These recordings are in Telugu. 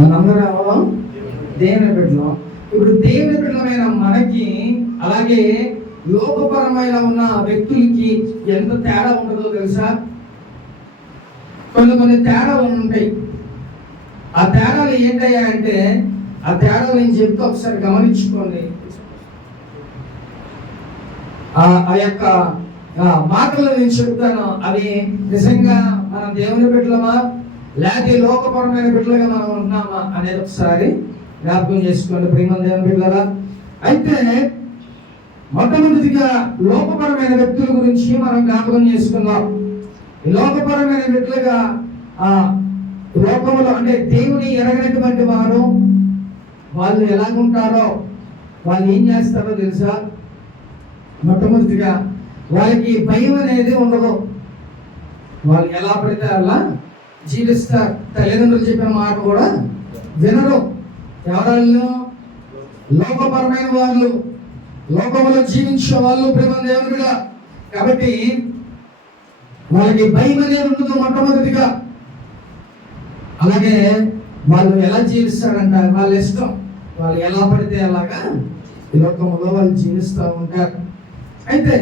మనందరం ఎవరో దేవుని బిడ్డలం. ఇప్పుడు దేవుని బిడ్డలమైన మనకి అలాగే లోకపరమైన ఉన్న వ్యక్తులకి ఎంత తేడా ఉంటుందో తెలుసా? కొన్ని తేడాలు ఉంటాయి. ఆ తేడాలు ఏంటయ్యా అంటే, ఆ తేడాలు నేను చెప్తే ఒకసారి గమనించుకోండి. ఆ యొక్క మాటలు నేను చెప్తాను, అవి నిజంగా మన దేవుని బిడ్డలమా లేకపోతే లోకపరమైన బిడ్డలుగా మనం ఉన్నామా అనేది ఒకసారి జ్ఞాపకం చేసుకోండి ప్రియమైన దేవుని బిడ్డలారా. అయితే మొట్టమొదటిగా లోకపరమైన వ్యక్తుల గురించి మనం జ్ఞాపకం చేసుకుందాం. లోకపరమైన వ్యక్తులుగా లోకంలో అంటే దేవుని ఎరగనటువంటి వారు వాళ్ళు ఎలాగుంటారో, వాళ్ళు ఏం చేస్తారో తెలుసా? మొట్టమొదటిగా వాళ్ళకి భయం అనేది ఉండదు. వాళ్ళు ఎలా పడితే అలా జీవిస్తారు. తల్లిదండ్రులు చెప్పిన మాట కూడా వినరు. ఎవరు? లోకపరమైన వాళ్ళు, లోకంలో జీవించే వాళ్ళు ప్రేమ దేవుడుగా. కాబట్టి వాళ్ళకి భయం అనేది ఉండదు మొట్టమొదటిగా. అలాగే వాళ్ళు ఎలా జీవిస్తారంట, వాళ్ళ ఇష్టం, వాళ్ళు ఎలా పడితే అలాగా ఈ లోకంలో వాళ్ళు జీవిస్తూ ఉంటారు. అయితే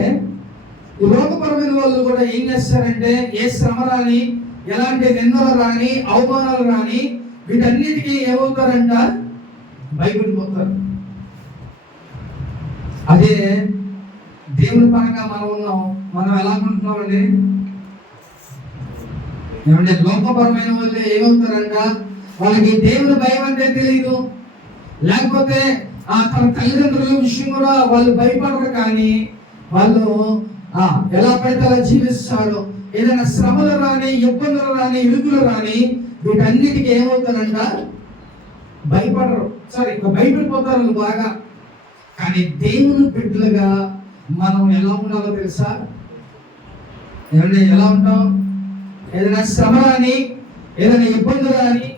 ఈ లోకపరమైన వాళ్ళు కూడా ఏం చేస్తారంటే, ఏ శ్రమ రాని, ఎలాంటి నిందలు రాని, అవమానాలు రాని, వీటన్నిటికీ ఏమవుతారంట? భయపడిపోతారు. అదే దేవుని పరంగా మనం ఉన్నాం. మనం ఎలా ఉంటున్నామండి? ఏమంటే లోకపరమైన వాళ్ళు ఏమవుతారంట? వాళ్ళకి దేవుని భయం అంటే తెలియదు, లేకపోతే తన తల్లిదండ్రుల విషయం కూడా వాళ్ళు భయపడరు. కానీ వాళ్ళు ఎలా పడితే అలా జీవిస్తాడు. ఏదైనా శ్రమలు రాని, ఇబ్బందులు రాని, ఇరుకులు రాని, వీటన్నిటికీ ఏమవుతారంట? భయపడరు. భయపడిపోతారు బాగా. కానీ దేవుని బిడ్డలుగా మనం ఎలా ఉండాలో తెలుసా? ఏమంటే ఎలా ఉంటాం? ఏదైనా శ్రమ రాని, ఏదైనా ఇబ్బందులు రాని,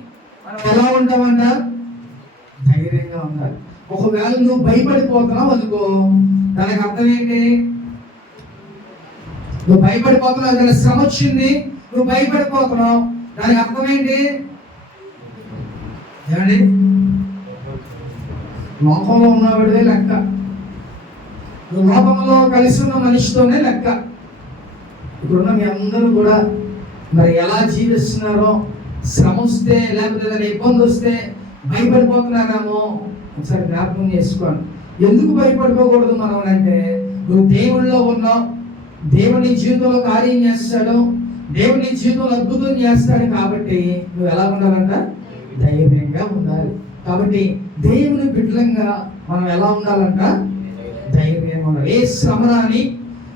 మనం ఎలా ఉంటామంట? ధైర్యంగా ఉండాలి. ఒకవేళ నువ్వు భయపడిపోతున్నావు అనుకో, దానికి అర్థం ఏంటి? నువ్వు భయపడిపోతున్నావు. ఏదైనా శ్రమ వచ్చింది, నువ్వు భయపడిపోతున్నావు, దానికి అర్థం ఏంటి? ఏమండి? లోకంలో ఉన్నవాడిదే లెక్క. నువ్వు లోకంలో కలిసి ఉన్న మనిషితోనే లెక్క. ఇప్పుడున్న మీ అందరూ కూడా మరి ఎలా జీవిస్తున్నారో, శ్రమ వస్తే లేకపోతే ఏదైనా ఇబ్బంది వస్తే భయపడిపోతున్నారేమో ఒకసారి జ్ఞాపకం చేసుకోండి. ఎందుకు భయపడిపోకూడదు మనం అంటే, నువ్వు దేవుళ్ళలో ఉన్నావు, దేవుని జీవితంలో కార్యం చేస్తాడు, దేవుని జీవితంలో అద్భుతం చేస్తాడు. కాబట్టి నువ్వు ఎలా ఉండాలంట? ధైర్యంగా ఉండాలి. కాబట్టి దేవుని బిడ్డలంగా మనం ఎలా ఉండాలంట? ధైర్యంగా ఉండాలి. ఏ శ్రమ రాని,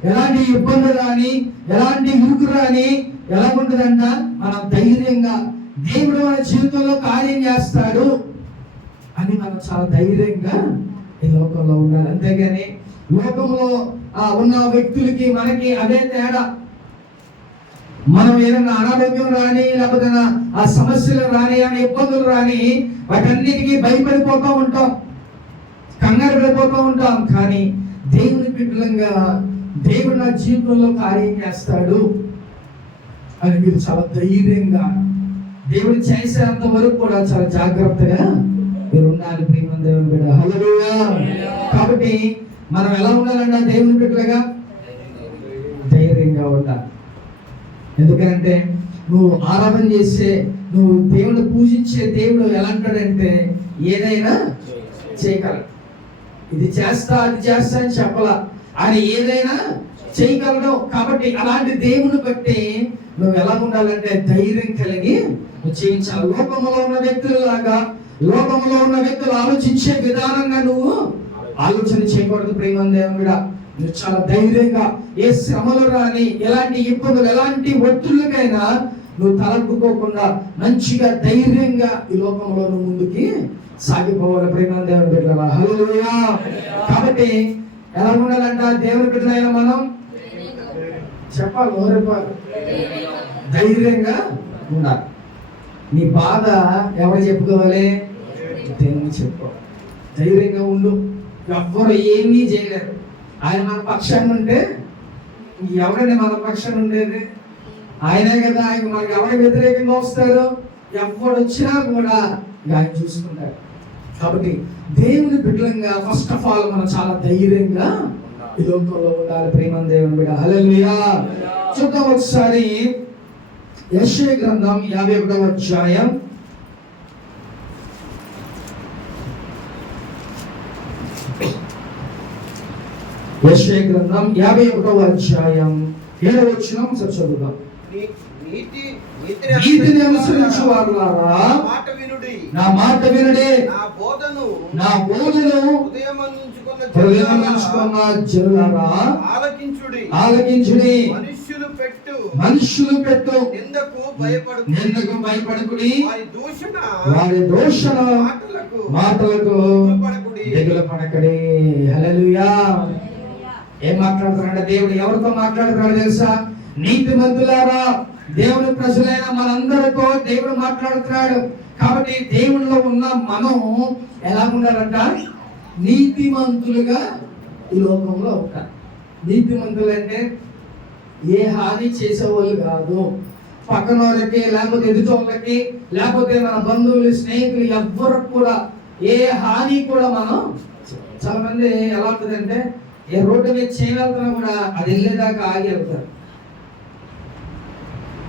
ఎలాంటి ఇబ్బంది రాని, ఎలాంటి ఇరుకు రాని, ఎలా ఉంటుందంట? మనం ధైర్యంగా దేవుడు మన జీవితంలో కార్యం చేస్తాడు అని మనం చాలా ధైర్యంగా ఈ లోకంలో ఉండాలి. అంతేగాని లోకంలో ఉన్న వ్యక్తులకి మనకి అదే తేడా. మనం ఏదైనా అనారోగ్యం రాని, లేకపోతే ఆ సమస్యలు రాని, అని ఇబ్బందులు రాని, వాటన్నిటికీ భయపడిపోతూ ఉంటాం, కంగారు పడిపోతూ ఉంటాం. కానీ దేవుని బిడ్డలంగా దేవుడు నా జీవితంలో కార్యం చేస్తాడు అని మీరు చాలా ధైర్యంగా, దేవుడు చేసేంత వరకు కూడా చాలా జాగ్రత్తగా మీరు ఉండాలి ప్రియమైన దేవుని బిడ్డ. హల్లెలూయా. కాబట్టి మనం ఎలా ఉండాలంటే దేవుని బిడ్డలుగా ధైర్యంగా ఉండాలి. ఎందుకంటే నువ్వు ఆరాధన చేసే, నువ్వు దేవుని పూజించే దేవుడు ఎలా అంటాడంటే, ఏదైనా చేయగలడు. ఇది చేస్తా, అది చేస్తా అని చెప్పలా, ఆయన ఏదైనా చేయగలడు. కాబట్టి అలాంటి దేవుని బట్టి నువ్వు ఎలా ఉండాలంటే ధైర్యం కలిగి నువ్వు జీవించాలి. లోకంలో ఉన్న వ్యక్తులలాగా, లోకంలో ఉన్న వ్యక్తులు ఆలోచించే విధానంగా నువ్వు ఆలోచన చేయకూడదు ప్రియమైన దేవుడా. నువ్వు చాలా ధైర్యంగా, ఏ శ్రమలు రాని, ఎలాంటి ఇబ్బందులు, ఎలాంటి ఒత్తిళ్ళకైనా నువ్వు తలపుకోకుండా మంచిగా ధైర్యంగా ఈ లోకంలో నువ్వు ముందుకి సాగిపోవాలి ప్రియమైన దేవుని బిడ్డలారా. హల్లెలూయా. కాబట్టి ఎలా ఉండాలంట దేవుని బిడ్డలైన మనం? చెప్పాలి, ఓరేపాలి, ధైర్యంగా ఉండాలి. నీ బాధ ఎవరు చెప్పుకోవాలి? దేవుని చెప్పుకో. ధైర్యంగా ఉండు. ఎవ్వరు ఏమీ చేయలేరు. ఆయన మన పక్షాన్ని ఉంటే ఎవరండి మన పక్షాన్ని ఉండేది? ఆయనే కదా. ఆయన మనకి ఎవరు వ్యతిరేకంగా వస్తారు? ఎవడు వచ్చినా కూడా ఆయన చూసుకుంటారు. కాబట్టి దేవుని బిడ్డలంగా ఫస్ట్ ఆఫ్ ఆల్ మనం చాలా ధైర్యంగా ఈ లోకంలో ఉండాలి. ప్రేమ దేవుని బిడ్డ. హల్లెలూయా. చూద్దాం ఒకసారి యెషయా గ్రంథం 51వ అధ్యాయం. యెషయా గ్రంథం 51వ అధ్యాయం 7వ వచనం చదువుదాం. నీతిని అనుసరించు వారులారా నా మాట వినుడి, నా బోధను హృదయమందుంచుకున్న జనులారా ఆలకించుడి. మనుష్యులు పెట్టు నిందకు భయపడకుడి, వారి దూషణ మాటలకు దిగులు పడకడి. హల్లెలూయా. ఏం మాట్లాడుతున్నాడు దేవుడు? ఎవరితో మాట్లాడుతున్నాడు తెలుసా? నీతిమంతులారా, దేవుని ప్రజలైన మనందరితో దేవుడు మాట్లాడుతున్నాడు. కాబట్టి దేవునిలో ఉన్న మనం ఎలా ఉండాలంట? నీతిమంతులుగా ఈ లోకంలో ఉంటారు. నీతిమంతులు అంటే ఏ హాని చేసేవాళ్ళు కాదు. పక్కన వాళ్ళకి, లేకపోతే ఎదుటోళ్ళకి, లేకపోతే మన బంధువులు, స్నేహితులు ఎవ్వరికి కూడా ఏ హాని కూడా మనం. చాలా మంది ఎలా ఉంటుందంటే ఏ రోడ్డు మీద చేయగలుగుతున్నా కూడా అది వెళ్ళేదాకా ఆగి వెళ్తారు.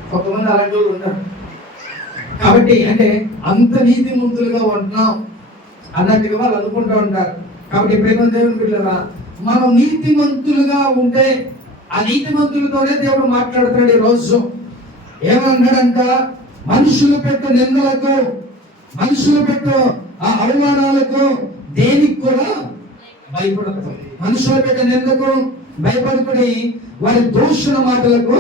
కొంతమంది అలాంటి వాళ్ళు ఉంటారు. కాబట్టి అంటే అంత నీతిమంతులుగా ఉంటున్నాం అన్నట్టుగా వాళ్ళు అనుకుంటూ ఉంటారు. కాబట్టి ప్రేమ దేవుని బిడ్డలారా, మనం నీతిమంతులుగా ఉంటే ఆ నీతిమంతులతోనే దేవుడు మాట్లాడుతాడు. ఈ రోజు ఏమన్నాడంట? మనుషులు పెట్టు నిందలకు, మనుషులు పెట్టు ఆ అవమానాలకు దేనికి కూడా భయపడతాం. మనుషులు పెట్టు నిందకు భయపడుకుని వారి దూషణ మాటలకు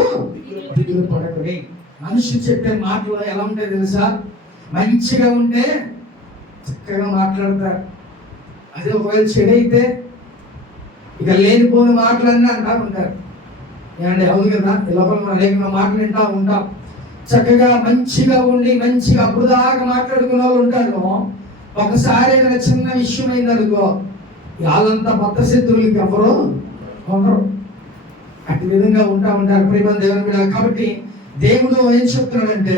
దిగులు పడకుడి. మనుషులు చెప్పే మాటలు ఎలా ఉంటాయి తెలుసా? మంచిగా ఉంటే చక్కగా మాట్లాడతారు. అదే ఒకవేళ చెడైతే ఇక లేనిపోని మాటలన్నీ అంటా ఉంటారు. ఏమంటే అవును కదా, ఈ లోపల మనం అనేక మాటలు వింటా ఉంటాం. చక్కగా మంచిగా ఉండి మంచిగా అప్పుడు దాకా మాట్లాడుకునే వాళ్ళు ఉంటారు. ఒకసారి ఏదైనా చిన్న విషయం అయిందనుకో, వాళ్ళంతా కొత్త శత్రువులకి ఎవరు ఉండరు. అటు విధంగా ఉంటా ఉంటారు ప్రేమ దేవుని మీద. కాబట్టి దేవుడు ఏం చెప్తున్నాడంటే,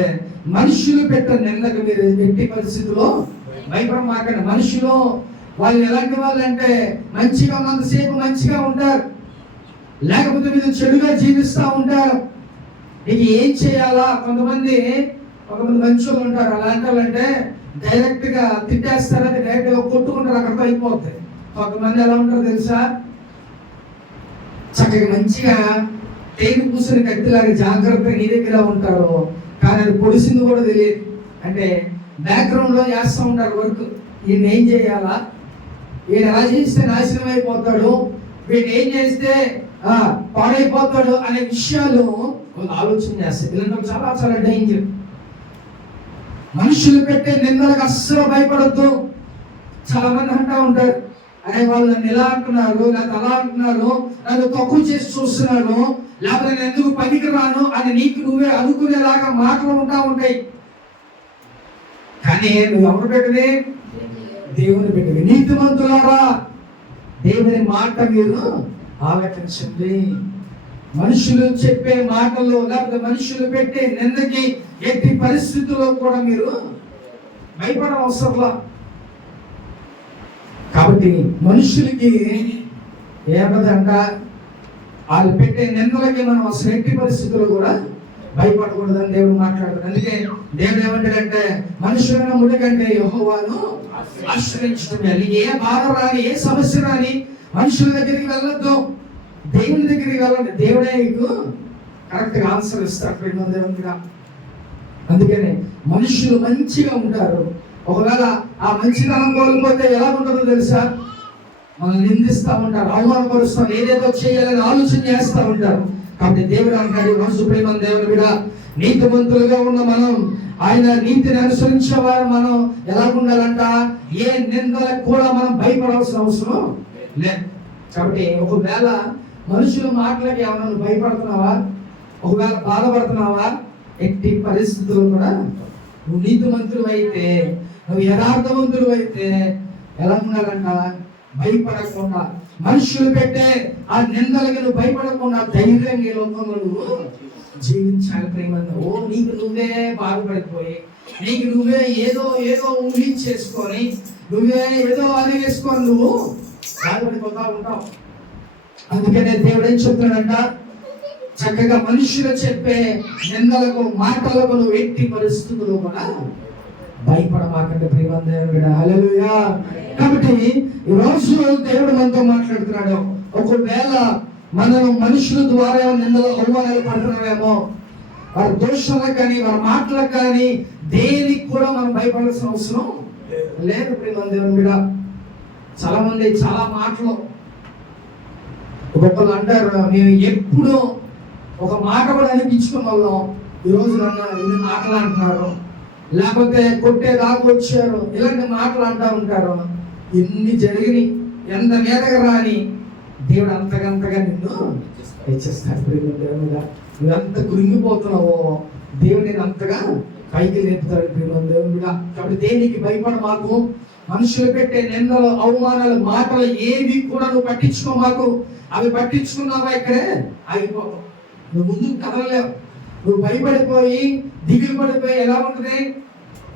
మనుషులు పెట్ట నిందకు మీరు ఎట్టి పరిస్థితుల్లో భయపడమాకండి. మనుషులు వాళ్ళు ఎలాంటి వాళ్ళు అంటే మంచిగా ఉన్నంతసేపు మంచిగా ఉంటారు, లేకపోతే మీరు చెడుగా జీవిస్తూ ఉంటారు. నీకు ఏం చేయాలా? కొంతమంది మంచి వాళ్ళు ఉంటారు. అలాంటి వాళ్ళు అంటే డైరెక్ట్ గా తిట్టేస్తారు, అది డైరెక్ట్ గా కొట్టుకుంటారు, అక్కడితో అయిపోతాయి. కొంతమంది ఎలా ఉంటారు తెలుసా? చక్కగా మంచిగా తేను కూర్చుని కత్తిలాగా జాగ్రత్తగా నీ దగ్గర ఉంటారు, కానీ అది పొడిసింది కూడా తెలియదు. అంటే బ్యాక్గ్రౌండ్ లో చేస్తూ ఉంటారు వర్క్. ఈయన ఏం చేయాలా, ఈయన ఎలా చేస్తే నాశనం అయిపోతాడు, వీడు ఏం చేస్తే పాడైపోతాడు అనే విషయాలు ఆలోచన చేస్తారు. ఇలాంటి చాలా చాలా డేంజర్. మనుషులు పెట్టే నిందలకు అస్సలు భయపడద్దు. చాలా మంది అంటూ ఉంటారు, అరే వాళ్ళు నన్ను ఎలా అంటున్నారు, నాకు అలా అంటున్నారు, నన్ను తక్కువ చేసి చూస్తున్నాను, లేకపోతే నేను ఎందుకు పనికి రాను అని నీకు నువ్వే అనుకునేలాగా మాటలు ఉంటా ఉంటాయి. కానీ నువ్వు ఎవరు పెట్టింది? దేవుని పెట్టింది. నీతిమంతులారా, దేవుని మాట మీరు ఆలకించండి. మనుషులు చెప్పే మాటలు లేకపోతే మనుషులు పెట్టే నిందకి ఎట్టి పరిస్థితుల్లో కూడా మీరు భయపడవసరంలా. కాబట్టి మనుషులకి ఏమదంట, వాళ్ళు పెట్టే నిందలకి మనం అసలు ఎట్టి పరిస్థితుల్లో కూడా భయపడకూడదని దేవుడు మాట్లాడుతాడు. అందుకే దేవుడు ఏమంటాడంటే, మనుషులైన ముడి కంటే యెహోవాను ఆశ్రయించడం. ఏ బాధ రాని, ఏ సమస్య రాని మనుషుల దగ్గరికి వెళ్ళొద్దు, దేవుని దగ్గరికి వెళ్ళండి. దేవుడే మీకు కరెక్ట్ గా ఆన్సర్ ఇస్తాడు. దేవుడిగా అందుకనే మనుషులు మంచిగా ఉంటారు. ఒకవేళ ఆ మంచితనం కోల్పోతే ఎలా ఉంటుందో తెలుసా? మనం నిందిస్తూ ఉంటారు, అవమానపరుస్తాం, ఏదేదో చేయాలని ఆలోచన చేస్తూ ఉంటారు. కాబట్టి దేవుడు అంటాడు, మనసు ప్రేమ దేవుని మీద నీతిమంతులుగా ఉన్న మనం, ఆయన నీతిని అనుసరించే వారు మనం ఎలా ఉండాలంట? ఏ నిందలకు కూడా మనం భయపడాల్సిన అవసరం లేదు. కాబట్టి ఒకవేళ మనుషుల మాటలకి ఏమన్నా నువ్వు భయపడుతున్నావా, ఒకవేళ బాధపడుతున్నావా, ఎట్టి పరిస్థితుల్లో కూడా నువ్వు నీతిమంతులు అయితే, నువ్వు యథార్థవంతులు అయితే ఎలా ఉండాలంట? భయపడకుండా, మనుషులు పెట్టే ఆ నిందలకి నువ్వు భయపడకుండా ధైర్యంగా ఈ లోకంలో నువ్వు జీవించాలి. ప్రేమ నీకు నువ్వే బాధపడిపోయి నీకు నువ్వే ఏదో ఏదో ఊహించేసుకొని నువ్వే ఏదో అది వేసుకొని నువ్వు బాధపడిపోతా ఉంటావు. అందుకనే దేవుడు ఏం చెప్తున్నాడంట, చక్కగా మనుషులు చెప్పే నిందలకు మాటలకు నువ్వు ఎట్టి పరిస్థితులు కూడా భయపడమాకంటే ప్రియమైన హల్లెలూయా. కాబట్టి ఈరోజు దేవుడు మనతో మాట్లాడుతున్నాడు. ఒకవేళ మనం మనుషుల ద్వారా నిందలు అవమానాలు పడుతున్నామేమో, వారి దోషాలకు కానీ వారి మాటలకు కానీ దేనికి కూడా మనం భయపడాల్సిన అవసరం లేదు ప్రియమైన దేవుని బిడ్డ. చాలా మంది చాలా మాటలు ఒక్కొక్కరు అంటారు, మేము ఎప్పుడు ఒక మాట కూడా అనిపించుకున్న వాళ్ళం ఈరోజు నన్ను ఇన్ని మాటలు అంటున్నారు, లేకపోతే కొట్టే దాకా వచ్చారు, ఇలాంటి మాటలు అంటూ ఉంటారు. ఇన్ని జరిగినాయి, ఎంత మీదగా రాని దేవుడు అంతకంతగా నిన్ను హెచ్చిస్తాడు. దేవుని మీద నువ్వు ఎంత కృంగిపోతున్నావో దేవుడు నేను అంతగా పైకి లేపుతాడు దేవుని మీద. కాబట్టి దేనికి భయపడ మాకు, మనుషులు పెట్టే నిందలు అవమానాలు మాటలు ఏవి కూడా నువ్వు పట్టించుకో మాకు. అవి పట్టించుకున్నావా ఇక్కడే ఆగిపోతావు, నువ్వు ముందుకు కదలలేవు. నువ్వు భయపడిపోయి దిగులు పడిపోయి ఎలా ఉంటుంది,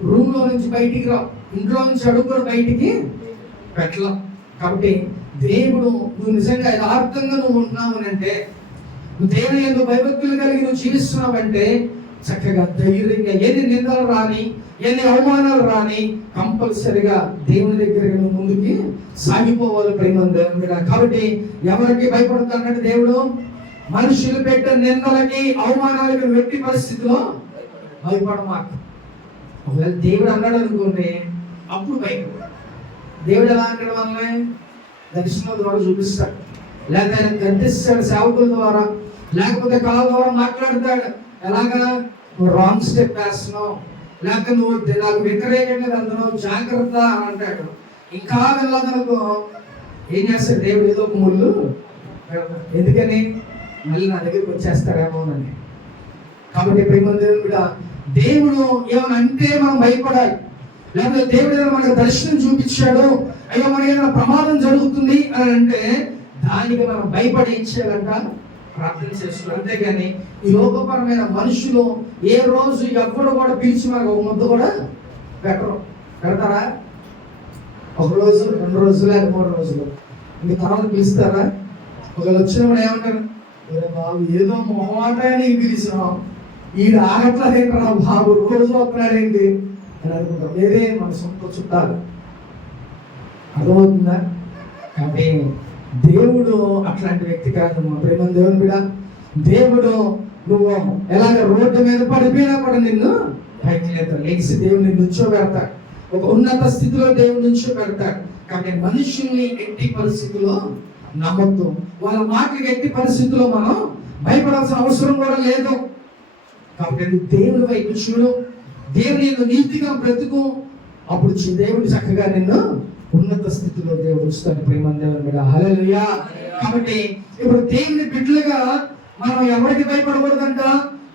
రూమ్ లో నుంచి బయటికి రావు, ఇంట్లో నుంచి అడుగు కూడా బయటికి పెట్టలేం. కాబట్టి దేవుడు నువ్వు నిజంగా యథార్థంగా నువ్వు ఉన్నావు అంటే, నువ్వు దేవుని యందు భయభక్తులు కలిగి నువ్వు జీవిస్తున్నావంటే చక్కగా ధైర్యంగా ఎన్ని నిందలు రాని ఎన్ని అవమానాలు రాని కంపల్సరిగా దేవుని దగ్గర నువ్వు ముందుకి సాగిపోవాలి ప్రేమ దేవుని. కాబట్టి ఎవరికి భయపడతానంటే దేవుడు మనుషులు పెట్టే నిందలకి అవమానాలకి వెట్టి పరిస్థితిలో భయపడమాకు. ఒకవేళ దేవుడు అన్నాడు అనుకోండి అప్పుడు భయపడ. దేవుడు ఎలా అన్నాడు వాళ్ళని దర్శనం ద్వారా చూపిస్తాడు, లేకపోతే ఆయన గద్దిస్తాడు సేవకుల ద్వారా, లేకపోతే కాళ్ళ ద్వారా మాట్లాడతాడు. ఎలాగా నువ్వు రాంగ్ స్టెప్ వేస్తున్నావు, లేకపోతే నువ్వు నాకు వ్యతిరేకంగా వెళ్తున్నావు జాగ్రత్త అని అంటాడు. ఇంకా వెళ్ళదనుకో ఏం చేస్తాడు దేవుడు, ఏదో ఒక ముళ్ళు. ఎందుకని మళ్ళీ నా దగ్గరికి వచ్చేస్తాడేమోనని. కాబట్టి ప్రేమ దేవుడు కూడా దేవుడు ఏమైనా అంటే మనం భయపడాలి. లేకపోతే దేవుడు ఏదైనా మనకు దర్శనం చూపించాడు, అయ్యో మనకి ఏదైనా ప్రమాదం జరుగుతుంది అని అంటే దానికి మనం భయపడి ఏం చేయాలంట, ప్రార్థన చేసుకోవాలి. అంతేగాని ఈ లోకపరమైన మనుషులు ఏ రోజు ఎప్పుడు కూడా పిలిచి మనకు ఒక ముద్ద కూడా పెడతారా? ఒక రోజు 2 రోజులు లేదా 3 రోజులు ఇంక తర్వాత పిలుస్తారా? ఒకళ్ళు వచ్చినప్పుడు ఏమంటారు, బాబు ఏదో మొహమాటాన్ని పిలిచినాం, ఈడు ఆగట్లేదేంట్రా బాబు, రోజు వస్తున్నాడేంటి అని అనుకుంటాం. వేరే మన సొంత చుట్టాలు. అర్థమవుతుందా? కాబట్టి దేవుడు అట్లాంటి వ్యక్తి కాదు మా ప్రేమ దేవుని బిడ్డ. దేవుడు నువ్వు ఎలాగ రోడ్డు మీద పడిపోయినా కూడా నిన్ను పైకి లేస్తాడు, లేచి దేవుడు నిన్ను నుంచోబెడతాడు, ఒక ఉన్నత స్థితిలో దేవుడు నుంచోబెడతాడు. కాబట్టి మనుషుల్ని ఎట్టి పరిస్థితుల్లో నమ్మొద్దు, వాళ్ళ మాటకి ఎట్టి పరిస్థితుల్లో మనం భయపడాల్సిన అవసరం కూడా లేదు. కాబట్టి నువ్వు దేవుడి వైపు చూడు, దేవుని నీతిగా బ్రతుకు, అప్పుడు దేవుడు చక్కగా నిన్ను ఉన్నత స్థితిలో దేవుడు ఉంచుతాడు ప్రేమ దేవుని మీద. హల్లెలూయా. కాబట్టి ఇప్పుడు దేవుని బిడ్డలుగా మనం ఎవరికి భయపడకూడదంట,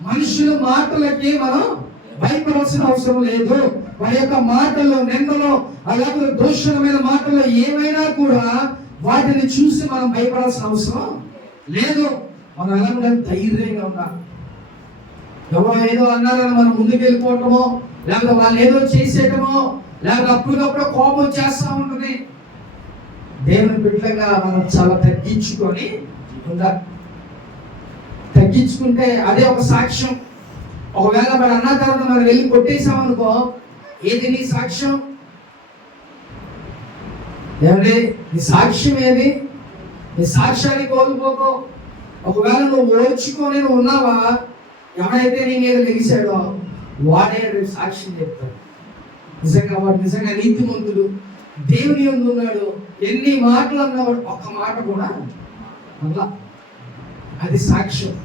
మనుషుల మాటలకి మనం భయపడాల్సిన అవసరం లేదు. వారి యొక్క మాటల్లో నిందలో అలాగే దోషమైన మాటల్లో ఏమైనా కూడా వాటిని చూసి మనం భయపడాల్సిన అవసరం లేదు. మనం ఎలా ఉండాలి, ధైర్యంగా ఉండాలి. ఎవరో ఏదో అన్నారని మనం ముందుకు వెళ్ళిపోవటమో, లేకపోతే వాళ్ళు ఏదో చేసేయటమో, లేకపోతే అప్పటికప్పుడు కోపం వచ్చేస్తా ఉంటుంది. దేవుని బిడ్డగా మనం చాలా తగ్గించుకొని ఉండాలి. తగ్గించుకుంటే అదే ఒక సాక్ష్యం. ఒకవేళ మరి అన్న తర్వాత మనం వెళ్ళి కొట్టేసామనుకో, ఏది నీ సాక్ష్యం? ఏమండి నీ సాక్ష్యం ఏది? నీ సాక్ష్యాన్ని కోల్పోకో. ఒకవేళ నువ్వు ఓర్చుకొని నువ్వు ఉన్నావా, ఎవడైతే నీ మీద లెగిసాడో వాడే సాక్ష్యం చెప్తాడు. నిజంగా వాడు నిజంగా నీతిమంతుడు, దేవుని యందు ఉన్నాడు. ఎన్ని మాటలు అన్నవాడు ఒక్క మాట కూడా అలా, అది సాక్ష్యం.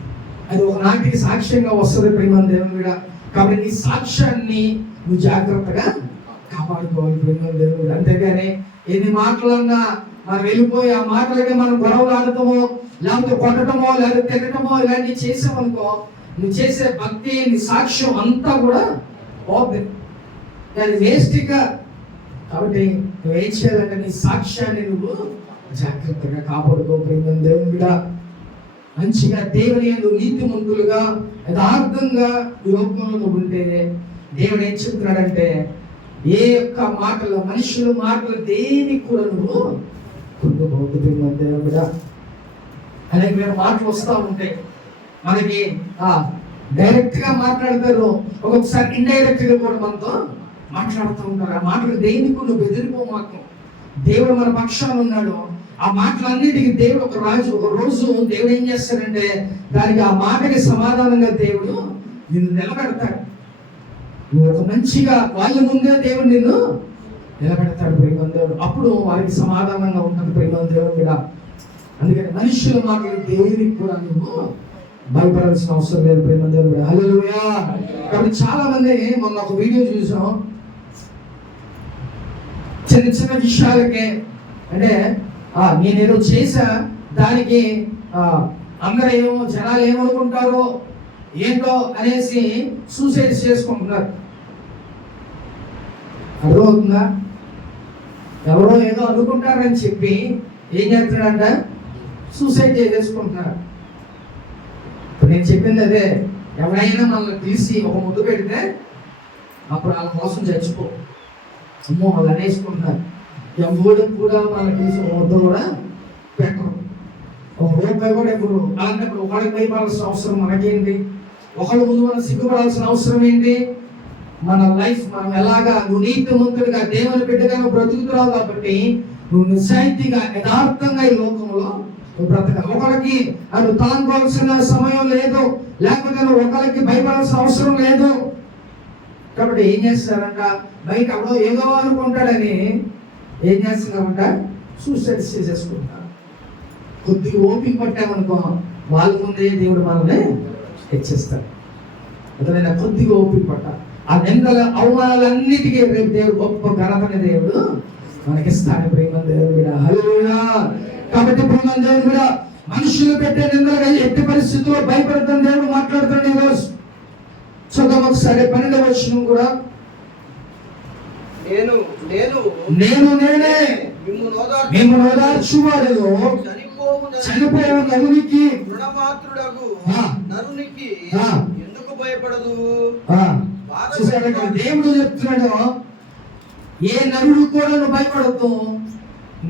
అది ఒకనాటికి సాక్ష్యంగా వస్తుంది ప్రేమ దేవుని మీద. కాబట్టి నీ సాక్ష్యాన్ని నువ్వు జాగ్రత్తగా కాపాడుకోవాలి ప్రేమ దేవుని. అంతేగాని ఎన్ని మాటలన్నా మనం వెళ్ళిపోయి ఆ మాటలకి మనం గొడవలు ఆడటమో, లేకపోతే కొట్టడమో, లేకపోతే తినటమో ఇలాంటివి చేసామనుకో, నువ్వు చేసే భక్తి నీ సాక్ష్యం అంతా కూడా పోతుంది, అది వేస్ట్గా. కాబట్టి నువ్వేం చేయాలంటే నీ సాక్ష్యాన్ని నువ్వు జాగ్రత్తగా కాపాడుకో ప్రేమ దేవుని బిడ్డ. మంచిగా దేవుని యందు నీతిమంతులుగా యథార్థంగా ఈ లోకంలో నువ్వు ఉంటే దేవుడు ఏం చెప్తున్నాడంటే ఏ యొక్క మాటలు, మనుషుల మాటలు దేనికి కూడా నువ్వు కుంగిపోతుంది. దేవుడా అనేక మాటలు వస్తూ ఉంటాయి మనకి. డైరెక్ట్ గా మాట్లాడతారు, ఒక్కొక్కసారి ఇండైరెక్ట్ గా కూడా మనతో మాట్లాడుతూ ఉంటారు. ఆ మాటలు దేనికి నువ్వు బెదిరిపో మాకు. దేవుడు మన పక్షాన ఉన్నాడు. ఆ మాటలన్నిటికీ దేవుడు ఒక రోజు దేవుడు ఏం చేస్తాడంటే దానికి ఆ మాటకి సమాధానంగా దేవుడు నిన్ను నిలబెడతాడు. నువ్వు ఒక మంచిగా వాళ్ళ ముందే దేవుడు నిన్ను నిలబెడతాడు ప్రేమ దేవుడు. అప్పుడు వారికి సమాధానంగా ఉంటుంది ప్రేమ దేవుడు కూడా. అందుకని మనుషుల మాటలు దేవునికి కూడా నువ్వు భయపడాల్సిన అవసరం లేదు ప్రేమ దేవుడు. హల్లెలూయా. కాబట్టి చాలా మంది మొన్న ఒక వీడియో చూసాం, చిన్న చిన్న విషయాలకే అంటే నేనేదో చేసా దానికి అందరూ జనాలు ఏమనుకుంటారో ఏంటో అనేసి సూసైడ్ చేసుకుంటున్నారు. అర్థమవుతుందా? ఎవరో ఏదో అనుకుంటారని చెప్పి ఏం చేస్తున్నారంట, సూసైడ్ చేసేసుకుంటున్నారు. నేను చెప్పింది అదే, ఎవరైనా మనల్ని తీసి ఒక ముద్దు పెడితే అప్పుడు వాళ్ళ కోసం చచ్చిపో. అమ్మో వాళ్ళు అనేసుకుంటున్నారు. ఎవరు కూడా మనల్ని తీసి ఒక ముద్దు కూడా పెట్టరు, ఒక రూపాయి కూడా ఎప్పుడు. అలాంటప్పుడు ఒకళ్ళకి భయపడాల్సిన అవసరం మనకేంటి? ఒకళ్ళ ముందు మనం సిగ్గుపడాల్సిన అవసరం ఏంటి? మన లైఫ్ మనం ఎలాగా, నువ్వు నీతిమంతుడిగా దేవుని బిడ్డగా నువ్వు బ్రతుకుతున్నావు కాబట్టి నువ్వు నిజాయితీగా యథార్థంగా ఈ లోకంలో నువ్వు బ్రతకాలి. ఒకరికి నువ్వు తానుకోవాల్సిన సమయం లేదు, లేకపోతే నువ్వు ఒకరికి భయపడాల్సిన అవసరం లేదు. కాబట్టి ఏం చేస్తారంట, బయట ఎవడో ఏదో అనుకుంటాడని ఏం చేస్తున్నామంట, సూసైడ్ చేసేసుకుంటారు. కొద్దిగా ఓపిక పట్టామనుకో వాళ్ళ ముందే దేవుడు మనల్ని హెచ్చిస్తాడు. అతనైనా కొద్దిగా ఓపిక పట్ట. ఆ నిందల అవమానాలన్నిటికీ రేపు దేవుడు గొప్ప ఘనతని దేవుడు మనకిస్తాడు ప్రేమ దేవుడు. హల్లెలూయా. కాబట్టి ప్రేమ దేవుడు మనుషులు పెట్టే నిందలుగా ఎట్టి పరిస్థితుల్లో భయపడతాను దేవుడు మాట్లాడుతాడు ఈరోజు. చూద్దాం ఒకసారి 12వ వచనం కూడా. నేనే మిమ్మల్ని ఓదార్చువాడను, చనిపోయిన నరునికి ఎందుకు భయపడదు? దేవుడు చెప్తున్నాడు, ఏ నరుడు కూడా నువ్వు భయపడద్దు,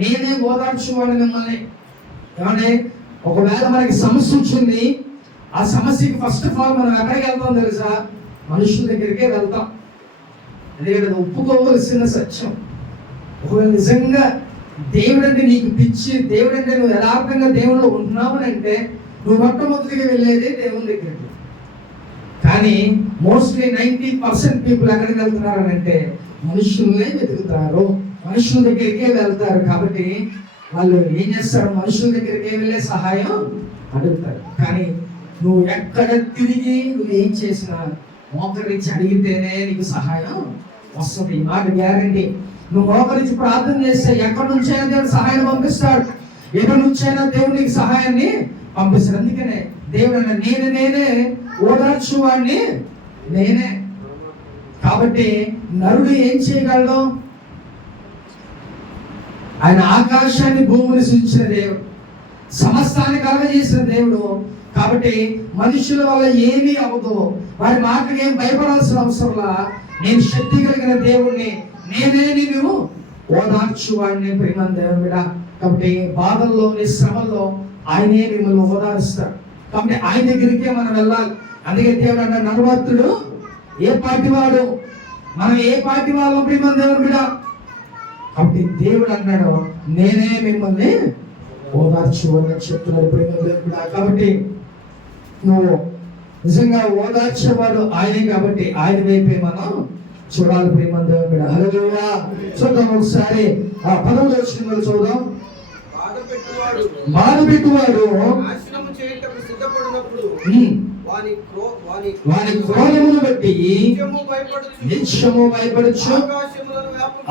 నేనే ఓదార్చువాడు మిమ్మల్ని. ఏమంటే ఒకవేళ మనకి సమస్య వచ్చింది, ఆ సమస్యకి ఫస్ట్ ఆఫ్ ఆల్ మనం ఎక్కడికి వెళ్తాం తెలుసా? మనుషుల దగ్గరికే వెళ్తాం. ఎందుకంటే అది ఒప్పుకోవలసిన సత్యం. ఒకవేళ నిజంగా దేవుడంటే నీకు పిచ్చి, దేవుడంటే నువ్వు యథార్థంగా దేవుళ్ళు ఉంటున్నావు అని అంటే నువ్వు మొట్టమొదటిగా వెళ్ళేది దేవుని దగ్గరికి. కానీ మోస్ట్లీ 90% పీపుల్ ఎక్కడికి వెళ్తున్నారు అంటే మనుషుల్నే వెతుకుతారు, మనుషుల దగ్గరికే వెళ్తారు. కాబట్టి వాళ్ళు ఏం చేస్తారు, మనుషుల దగ్గరికి వెళ్ళే సహాయం అడుగుతారు. కానీ నువ్వు ఎక్కడ తిరిగి నువ్వు ఏం చేసినా మోకరించి అడిగితేనే నీకు సహాయం వస్తుంది. మాట గ్యారంటీ. నువ్వు మోకరించి ప్రార్థన చేస్తే ఎక్కడి నుంచైనా దేవుడు సహాయం పంపిస్తాడు, ఎక్కడి నుంచైనా దేవుడు నీకు సహాయాన్ని పంపిస్తాడు. అందుకనే దేవుడు నేనే ఓదార్చువాడిని నేనే. కాబట్టి నరుడు ఏం చేయగలడు? ఆయన ఆకాశాన్ని భూమిని సృష్టించిన దేవుడు, సమస్తాన్ని కలగజేసిన దేవుడు. కాబట్టి మనుషుల వల్ల ఏమీ అవ్వదు, వారి మాటకి ఏం భయపడాల్సిన అవసరంలా. నేను శక్తి కలిగిన దేవుణ్ణి, నేనే నిన్ను ఓదార్చువాడిని ప్రేమ దేవుడా. కాబట్టి బాధల్లో శ్రమల్లో ఆయనే మిమ్మల్ని ఓదారుస్తాడు. కాబట్టి ఆయన దగ్గరికే మనం వెళ్ళాలి. అందుకే దేవుడు అన్న నరవత్తుడు ఏ పార్టీ వాడు, మనం ఏ పార్టీ వాళ్ళం ప్రేమ దేవుడా. కాబట్టి దేవుడు అన్నాడు, నేనే మిమ్మల్ని ఓదార్చువాడిని చెప్తున్నాడు ప్రేమ దేవుడా. కాబట్టి నువ్వు నిజంగా ఓదార్చేవాడు ఆయనే, కాబట్టి ఆయన వైపే మనం చూడాలి ప్రేమ దేవుడా. హల్లెలూయా. చూద్దాం ఒకసారి 10వ వచనంలో చూద్దాం. బాధపెట్టువాడు వాని క్రోధమును బట్టి నిత్యము భయపడచ్చు,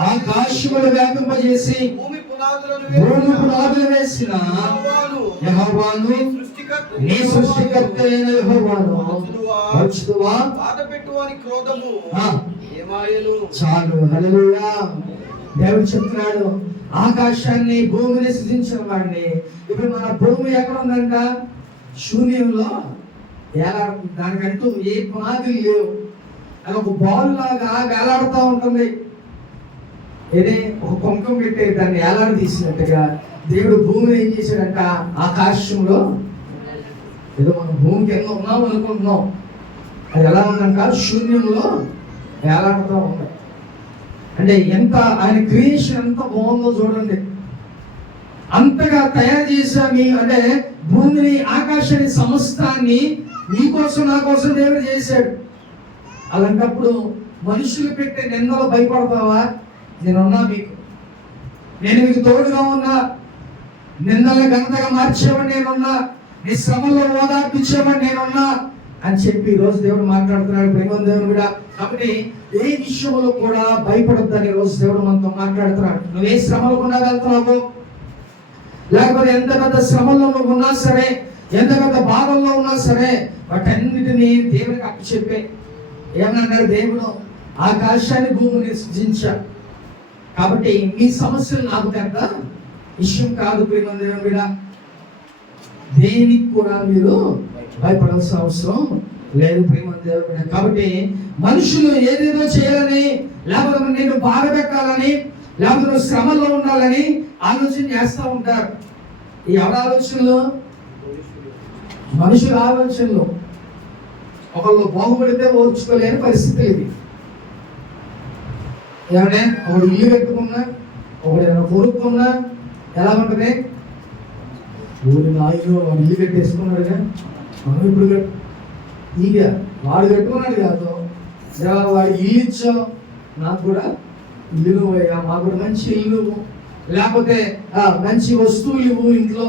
ఆకాశములు వ్యాపింపజేసి భూమి పునాదులు వేసిన యెహోవాను, నీ సృష్టికర్త అయిన యెహోవాను మరచుదువా? చాలు. హల్లెలూయా. దేవుడు చెప్తున్నాడు, ఆకాశాన్ని భూమిని సృజించిన వాడిని. ఇప్పుడు మన భూమి ఎక్కడ ఉందంట? శూన్యంలో ఎలా, దానికంటూ ఏ పునాదులు లేవు. అది ఒక బాల్ లాగా వేలాడుతూ ఉంటుంది. ఏదే ఒక కుంకం పెట్టి దాన్ని వేలాడ తీసినట్టుగా దేవుడు భూమిని ఏం చేశాడంట, ఆకాశంలో ఏదో మనం భూమి కింద ఉన్నాం అనుకుంటున్నాం, అది ఎలా ఉందంట, శూన్యంలో వేలాడుతూ ఉంది. అంటే ఎంత ఆయన క్రియేషన్ ఎంత బాగుందో చూడండి. అంతగా తయారు చేశామి అంటే భూమిని, ఆకాశాన్ని, సమస్తాన్ని నీకోసం నా కోసం దేవుడు చేశాడు. అలాంటప్పుడు మనుషులు పెట్టే నిందలు భయపడతావా? నేనున్నా మీకు, నేను మీకు తోడుగా ఉన్నా, నిందల్ని ఘనతగా మార్చేవాడు నేనున్నా, నీ శ్రమల్లో ఓదార్పించేవాడు నేనున్నా అని చెప్పి ఈరోజు దేవుడు మాట్లాడుతున్నాడు. ప్రేమ దేవుడు కూడా. కాబట్టి ఏ విషయంలో కూడా భయపడొద్దని ఈరోజు దేవుడు మనతో మాట్లాడుతున్నాడు. నువ్వు ఏ శ్రమలు గుండా వెళ్తున్నావు, లేకపోతే ఎంత పెద్ద శ్రమల్లో నువ్వు ఉన్నా సరే, ఎంత పెద్ద బాధల్లో ఉన్నా సరే, వాటన్నిటినీ దేవుడికి అప్పచెప్పే. ఏమన్నాడు దేవుడు, ఆకాశాన్ని భూమిని సృజించా. కాబట్టి మీ సమస్యలు నాకు పెద్ద విషయం కాదు. ప్రేమ దేవుడు కూడా. దేనికి కూడా మీరు భయపడాల్సిన అవసరం లేదు. ప్రేమ దేవుడు. కాబట్టి మనుషులు ఏదేదో చేయాలని, లేకపోతే నేను బాధ పెట్టాలని, లేకపోతే నువ్వు శ్రమల్లో ఉండాలని ఆలోచన చేస్తూ ఉంటారు. ఈ ఎవరి ఆలోచనలు? మనుషుల ఆలోచనలు. ఒకళ్ళు బాగుపడితే ఓర్చుకోలేని పరిస్థితి ఇది. ఏమంటే ఒకడు ఇల్లు కట్టుకున్నా, ఒకడు ఏమైనా కొనుక్కున్నా ఎలా ఉంటుంది? ఊరి నాయకుడు వాడు ఇల్లు కట్టేసుకున్నాడుగా, మనం ఇప్పుడు ఇక వాడు కట్టుకున్నాడు కాదు, వాడు ఇల్లు ఇచ్చావు, నాకు కూడా ఇల్లు పోయా, మాకు కూడా మంచి ఇల్లు, లేకపోతే మంచి వస్తువులు ఇవ్వు ఇంట్లో,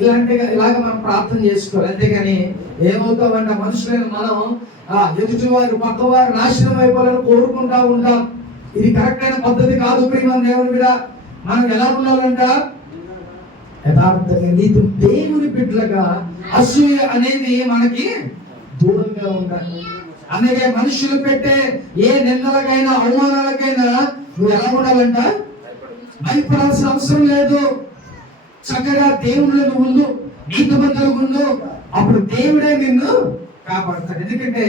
ఇలాగ మనం ప్రార్థన చేసుకోవాలి. అంతేగాని ఏమవుతామంటే మనుషులైన మనం ఎదుటివారు, పక్కవారు నాశనం అయిపోవాలని కోరుకుంటా ఉంటాం. ఇది కరెక్ట్ అయిన పద్ధతి కాదు. ప్రేమ దేవుని మీద మనం ఎలా ఉండాలంట, యథార్థంగా నీకు దేవుని బిడ్డలుగా అసూయ అనేది మనకి దూరంగా ఉండాలి. అందుకే మనుషులు పెట్టే ఏ నిందలకైనా, అవమానాలకైనా నువ్వు ఎలా ఉండాలంట, భయపడాల్సిన అవసరం లేదు. చక్కగా దేవుళ్ళకు ముందు, నీతిమంతుల ముందు, అప్పుడు దేవుడే నిన్ను కాపాడుతాడు. ఎందుకంటే